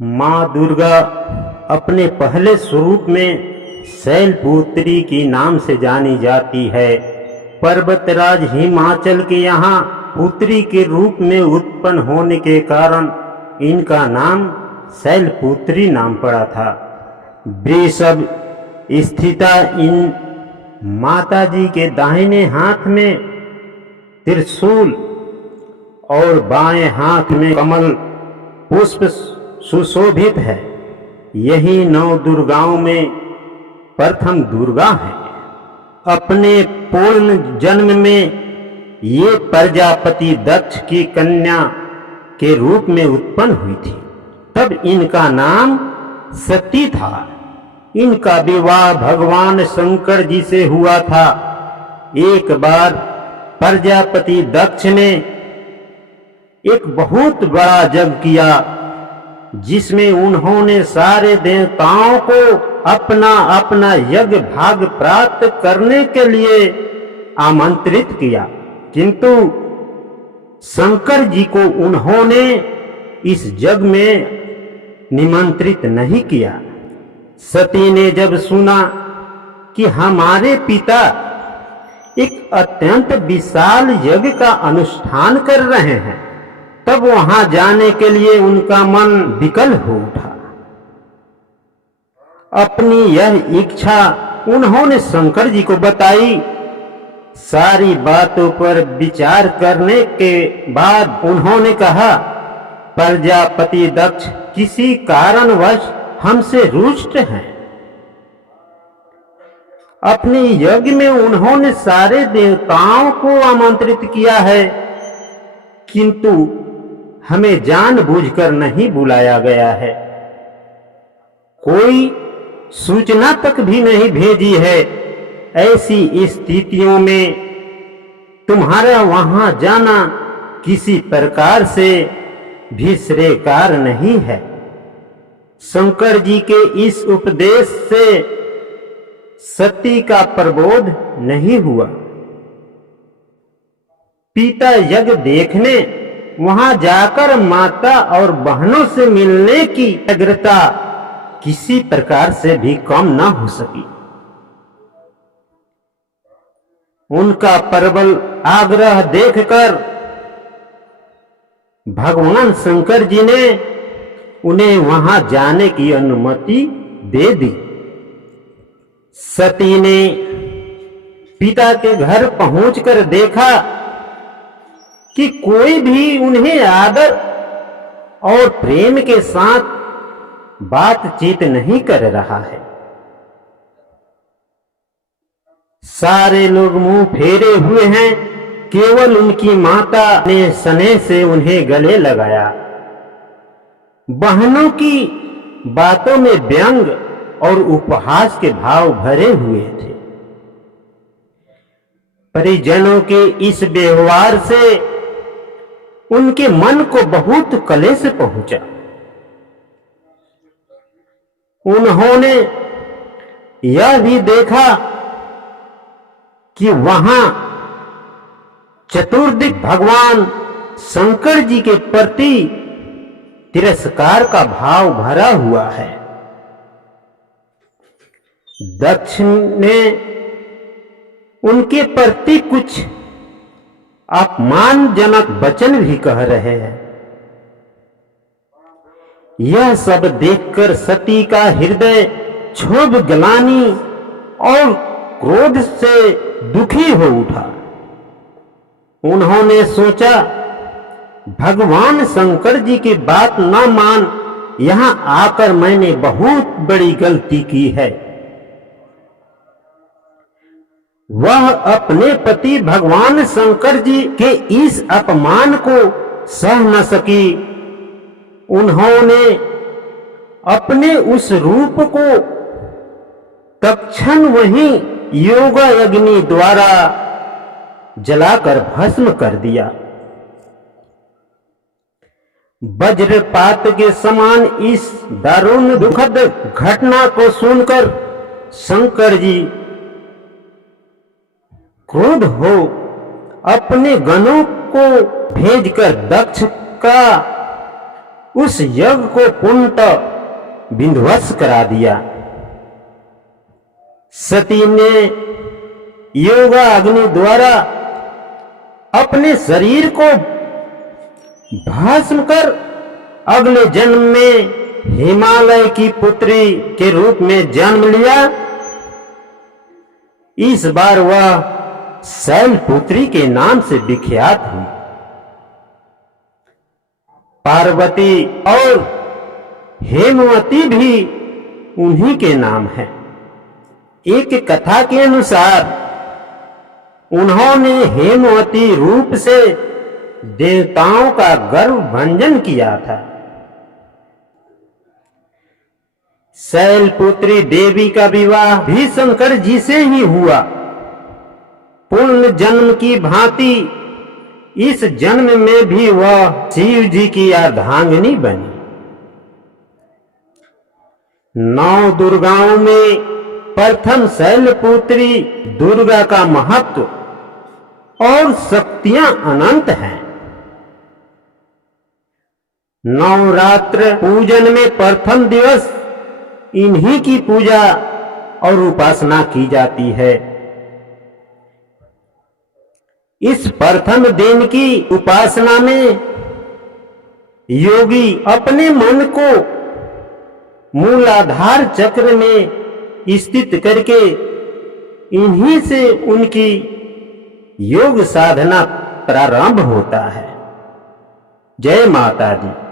माँ दुर्गा अपने पहले स्वरूप में शैलपुत्री के नाम से जानी जाती है। पर्वतराज हिमाचल के यहाँ पुत्री के रूप में उत्पन्न होने के कारण इनका नाम शैलपुत्री नाम पड़ा था। वृषभ स्थिता इन माताजी के दाहिने हाथ में त्रिशूल और बाएं हाथ में कमल पुष्प सुशोभित है। यही नौ दुर्गाओं में प्रथम दुर्गा है। अपने पूर्ण जन्म में ये प्रजापति दक्ष की कन्या के रूप में उत्पन्न हुई थी। तब इनका नाम सती था। इनका विवाह भगवान शंकर जी से हुआ था। एक बार प्रजापति दक्ष ने एक बहुत बड़ा यज्ञ किया, जिसमें उन्होंने सारे देवताओं को अपना अपना यज्ञ भाग प्राप्त करने के लिए आमंत्रित किया, किंतु शंकर जी को उन्होंने इस यज्ञ में निमंत्रित नहीं किया। सती ने जब सुना कि हमारे पिता एक अत्यंत विशाल यज्ञ का अनुष्ठान कर रहे हैं, तब वहां जाने के लिए उनका मन विकल हो उठा। अपनी यह इच्छा उन्होंने शंकर जी को बताई। सारी बातों पर विचार करने के बाद उन्होंने कहा, प्रजापति दक्ष किसी कारणवश हमसे रुष्ट हैं। अपने यज्ञ में उन्होंने सारे देवताओं को आमंत्रित किया है, किंतु हमें जानबूझकर नहीं बुलाया गया है। कोई सूचना तक भी नहीं भेजी है। ऐसी स्थितियों में तुम्हारा वहां जाना किसी प्रकार से भी श्रेयकार नहीं है। शंकर जी के इस उपदेश से सती का प्रबोध नहीं हुआ। पिता यज्ञ देखने वहां जाकर माता और बहनों से मिलने की व्यग्रता किसी प्रकार से भी कम न हो सकी। उनका प्रबल आग्रह देखकर भगवान शंकर जी ने उन्हें वहां जाने की अनुमति दे दी। सती ने पिता के घर पहुंचकर देखा कि कोई भी उन्हें आदर और प्रेम के साथ बातचीत नहीं कर रहा है। सारे लोग मुंह फेरे हुए हैं। केवल उनकी माता ने स्नेह से उन्हें गले लगाया। बहनों की बातों में व्यंग और उपहास के भाव भरे हुए थे। परिजनों के इस व्यवहार से उनके मन को बहुत क्लेश पहुंचा। उन्होंने यह भी देखा कि वहां चतुर्दिक भगवान शंकर जी के प्रति तिरस्कार का भाव भरा हुआ है। दक्ष ने उनके प्रति कुछ अपमानजनक वचन भी कह रहे हैं। यह सब देखकर सती का हृदय क्षोभ, ग्लानि और क्रोध से दुखी हो उठा। उन्होंने सोचा, भगवान शंकर जी की बात न मान यहां आकर मैंने बहुत बड़ी गलती की है। वह अपने पति भगवान शंकर जी के इस अपमान को सह न सकी। उन्होंने अपने उस रूप को तत्क्षण वहीं योगाग्नि द्वारा जलाकर भस्म कर दिया। वज्रपात के समान इस दारुण दुखद घटना को सुनकर शंकर जी क्रोध हो अपने गणों को भेजकर दक्ष का उस यज्ञ को पूर्णतः विध्वंस करा दिया। सती ने योगा अग्नि द्वारा अपने शरीर को भस्म कर अगले जन्म में हिमालय की पुत्री के रूप में जन्म लिया। इस बार वह शैलपुत्री के नाम से विख्यात हुई। पार्वती और हेमवती भी उन्हीं के नाम है। एक कथा के अनुसार उन्होंने हेमवती रूप से देवताओं का गर्व भंजन किया था। शैलपुत्री देवी का विवाह भी शंकर जी से ही हुआ। पूर्ण जन्म की भांति इस जन्म में भी वह शिव जी की अर्धांगिनी बनी। 9 दुर्गाओं में प्रथम शैलपुत्री दुर्गा का महत्व और शक्तियां अनंत हैं। नवरात्र पूजन में प्रथम दिवस इन्हीं की पूजा और उपासना की जाती है। इस प्रथम दिन की उपासना में योगी अपने मन को मूलाधार चक्र में स्थित करके इन्हीं से उनकी योग साधना प्रारंभ होता है। जय माता दी।